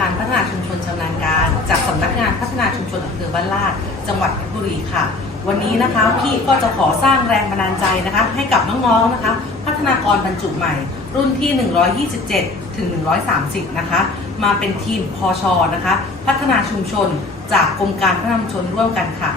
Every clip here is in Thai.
การพัฒนาชุมชนชำนาญการ จากสำนักงานพัฒนาชุมชนอำเภอบ้านลาด จังหวัดเพชรบุรีค่ะ วันนี้นะคะพี่ก็จะขอสร้างแรงบันดาลใจนะคะ ให้กับน้องๆนะคะ พัฒนากรบรรจุใหม่ รุ่นที่ 127 ถึง 130 นะคะ มาเป็นทีมพอชอนะคะ พัฒนาชุมชนจากกรมการพัฒนาชุมชนร่วมกันค่ะ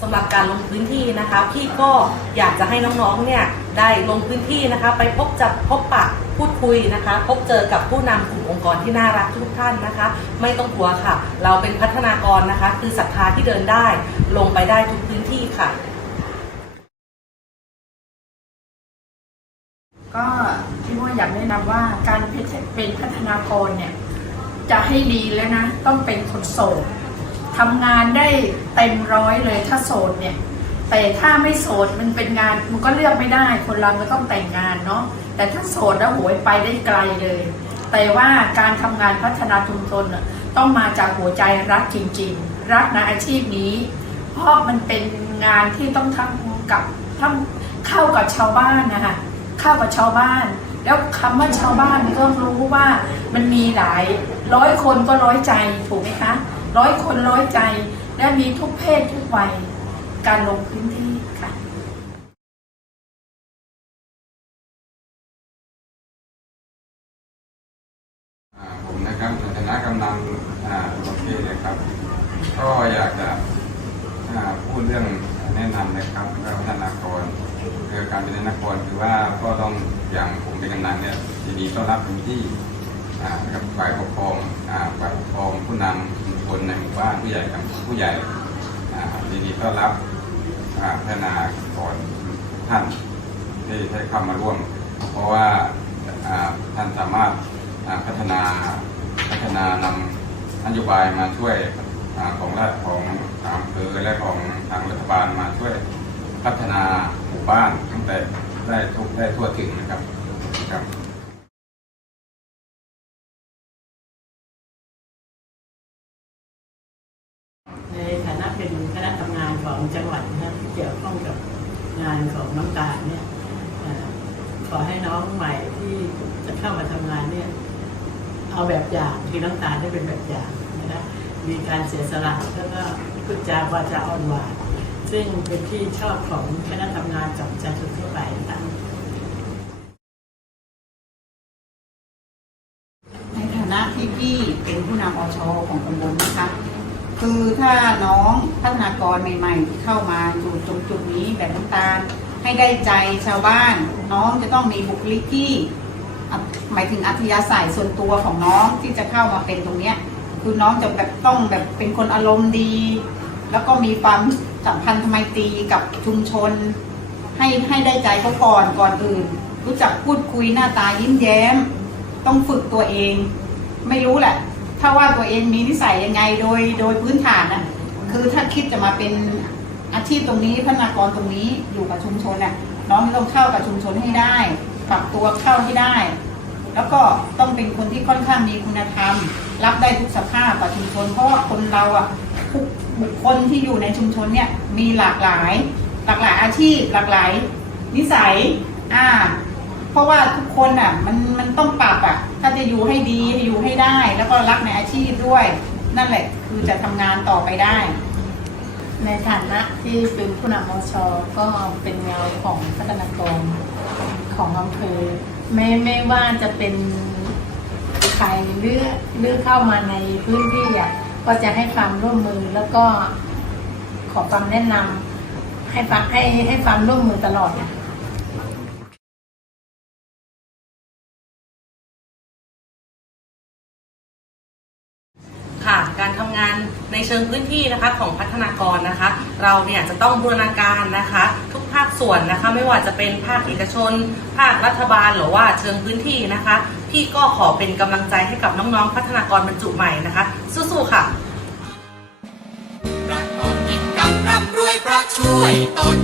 สำหรับการลงพื้นที่นะคะพี่ก็อยากจะให้น้องๆเนี่ยได้ลงพื้นที่นะคะ ไปพบจับพบปะ พูดคุยนะคะ พบเจอกับผู้นำกลุ่มองค์กรที่น่ารักทุกท่านนะคะ ไม่ต้องกลัวค่ะ เราเป็นพัฒนากรนะคะ คือศรัทธาที่เดินได้ ลงไปได้ทุกพื้นที่ค่ะ ก็พี่ว่าอยากแนะนำว่าการเป็นพัฒนากรเนี่ยจะให้ดีแล้วนะ ต้องเป็นคนโสดทำงานได้เต็มร้อยเลยถ้าโสดเนี่ย แต่ถ้าไม่โสดมันเป็นงานมันก็เลือกไม่ได้ คนเราก็ต้องแต่งงานเนาะแต่ถ้าโสดแล้วโหยไปได้ไกลเลย แต่ว่าการทำงานพัฒนาชุมชนต้องมาจากหัวใจรักจริง ๆ รักในอาชีพนี้ เพราะมันเป็นงานที่ต้องทำกับทำเข้ากับชาวบ้านนะคะเข้ากับชาวบ้าน แล้วคำว่าชาวบ้านก็รู้ว่ามันมีหลายร้อยคนก็ร้อยใจถูกไหมคะร้อยคนร้อยใจและมีทุกเพศทุกวัย การลงพื้นที่ค่ะผมนะครับในฐานะกำนันโอเคเลยครับ ก็อยากจะพูดเรื่องแนะนำนะครับว่าพัฒนากรคืองการเป็นพัฒนากรคือว่าก็ต้องอย่างผมเป็นกำนันเนี่ยยินดีต้อนรับพื้นที่กับฝ่ายปกครองฝ่ายปกครองผู้นำชุมชนในหมู่บ้านผู้ใหญ่กับผู้ใหญ่อ่ายินดีต้อนรับ พัฒนากรท่านที่ได้เข้ามาร่วม เพราะว่าท่านสามารถพัฒนาพัฒนานำนโยบายมาช่วยอของรัฐของอำเภอและของทางรัฐบาลมาช่วยพัฒนาหมู่บ้านตั้งแต่ได้ทุกได้ทั่วถึงนะครับครับ ในฐานะเป็นคณะทำงานของจังหวัดนะที่เกี่ยวข้องกับงานของน้องตาลเนี่ยขอให้น้องใหม่ที่จะเข้ามาทำงานเนี่ยเอาแบบอย่างที่น้องตาลได้เป็นแบบอย่างนะคะมีการเสียสละแล้วก็พูดจาวาจาอ่อนหวานซึ่งเป็นที่ชอบของคณะทำงานกับประชาชนทั่วไปนะคะในฐานะที่พี่เป็นผู้นำอชของตำบลนะคะ คือถ้าน้องพัฒนากรใหม่ๆที่เข้ามาอยู่ตรงจุดนี้แบบน้ำตาลให้ได้ใจชาวบ้าน น้องจะต้องมีบุคลิกที่หมายถึงอัธยาศัยส่วนตัวของน้องที่จะเข้ามาเป็นตรงเนี้ยคือน้องจะแบบต้องแบบเป็นคนอารมณ์ดี แล้วก็มีความสัมพันธ์ทไมตรีกับชุมชน ให้ให้ได้ใจเขาก่อนก่อนอื่น รู้จักพูดคุยหน้าตายิ้มแย้ม ต้องฝึกตัวเอง ไม่รู้แหละ ถ้าว่าตัวเองมีนิสัยยังไงโดยโดยพื้นฐานนะคือถ้าคิดจะมาเป็นอาชีพตรงนี้พัฒนากรตรงนี้อยู่กับชุมชนน่ะน้องต้องเข้ากับชุมชนให้ได้ปรับตัวเข้าให้ได้ แล้วก็ต้องเป็นคนที่ค่อนข้างมีคุณธรรม รับได้ทุกสภาพกับชุมชน เพราะว่าคนเราอะทุกบุคคลที่อยู่ในชุมชนเนี่ยมีหลากหลาย หลากหลายอาชีพ หลากหลาย นิสัยอ่า เพราะว่าทุกคนอะมันมันต้องปรับอะ ถ้าจะอยู่ให้ดีอยู่ให้ได้ แล้วก็รักในอาชีพด้วย นั่นแหละคือจะทำงานต่อไปได้ ในฐานะที่เป็นผู้นำอชก็เป็นเงาของพัฒนากรของอำเภอไม่ไม่ว่าจะเป็นใครหรือหรือกเข้ามาในพื้นที่อะก็จะให้ความร่วมมือแล้วก็ขอความแนะนำให้ฟังให้ให้ความร่วมมือตลอดนะ ค่ะการทำงานในเชิงพื้นที่นะคะของพัฒนากรนะคะ เราเนี่ยจะต้องบูรณาการนะคะ ทุกภาคส่วนนะคะไม่ว่าจะเป็นภาคเอกชน ภาครัฐบาลหรือว่าเชิงพื้นที่นะคะพี่ก็ขอเป็นกำลังใจให้กับน้องๆ พัฒนากรบรรจุใหม่นะคะ สู้ๆค่ะระกอบกิจกรรมร่ำรวยเพราะช่วยตน